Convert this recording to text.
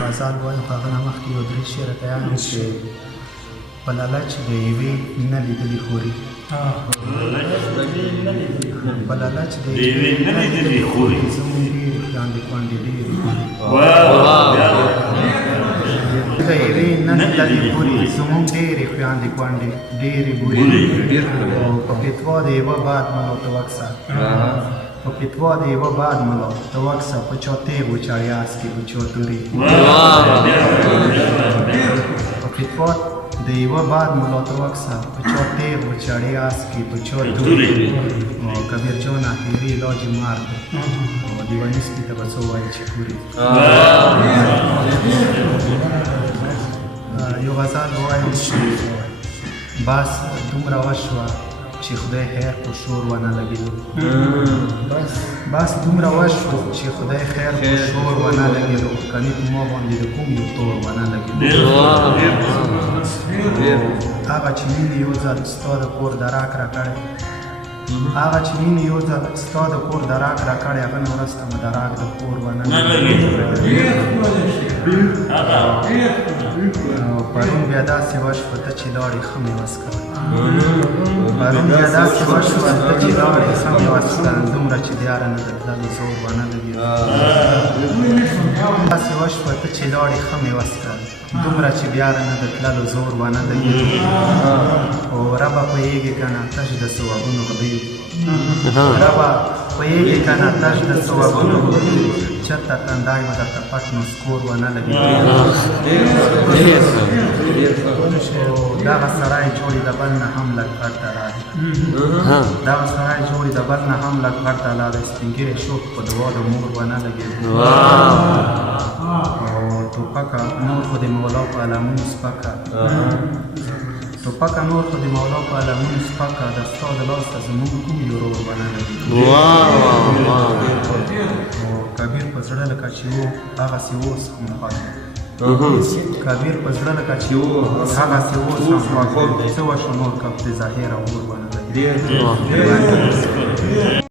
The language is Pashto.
غزال وایو هغه نه مخکې یو درې شعره تیار وو چې په لالچ د یوې نه لیدلې خوري په لالچ د یوې نه لیدلې خوري زموږ ډېرې خویندې خویندې ډېرې د یوې نه لیدلې خوري زموږ ډېرې خویندې خویندې ډېرې بوري په فتوا د یوه باد ملو ته وکسه په فتوا د یوه باد ملو ته وکسه په چا تیغ و چړیاس کې په چا توري په فتوا د یوه باد ملو ته وکسه په چا تیغ و چړیاس کې په چا توري کبیر جان اخیري علاج مار دی دیواني سپي ته به څه وایي چې کوري یو غزال وایي بس دومره وشوه چې خدای خیر په شور ونه لګېدو بس دومره وشو چې خدای خیر په شور ونه لګېدو کني په ما باندې د کوم یو تور ونه لګېدو هغه چې مینې یو ځل ستا د کور دراک راکړی هغه چې مینې یو ځل ستا د کور دراک راکړی هغه نه وروسته مو دراک د کور ونه لګېدو پرون بیا داسې وشوه ته چې لاړې ښه مې وڅښله پرون بیا داسې وشوه ته چې لاړې ښه مې وڅښله دومره چې د یاره نه د تللو زور ونه لګېدو داسې وشوه ته چې لاړې ښه مې وڅښله دومره چې بیا نه د تللو زور ونه لګېدو او ربه پوهېږې که نه تش د ثوابونو غدیو ربه پوهېږې که نه تش د ثوابونو غدیو چېرته تندی به درته پټ نو سکور ونه لګېدو دغه سړی جوړې د بل نه هم لږ غټ ته لاړې دغه سړی جوړې د بل نه هم لږ غټ ته لاړې سپین ږیری شوق په دعا د مور ونه لګېدو ټوپکه نور خو د مولا په علمونو سپکه ټوپکه نور خو د مولا په علمونو سپکه د ستا د لاسه زموږ کوم یو ورور ونه لګېدو کبیر په زړه لکه چې و هغسې اوس هم خوښ کبیر په زړه لکه چې و هغسې اوس هم خوښ څه وشو نور که د ظاهره اور ونه لګېدو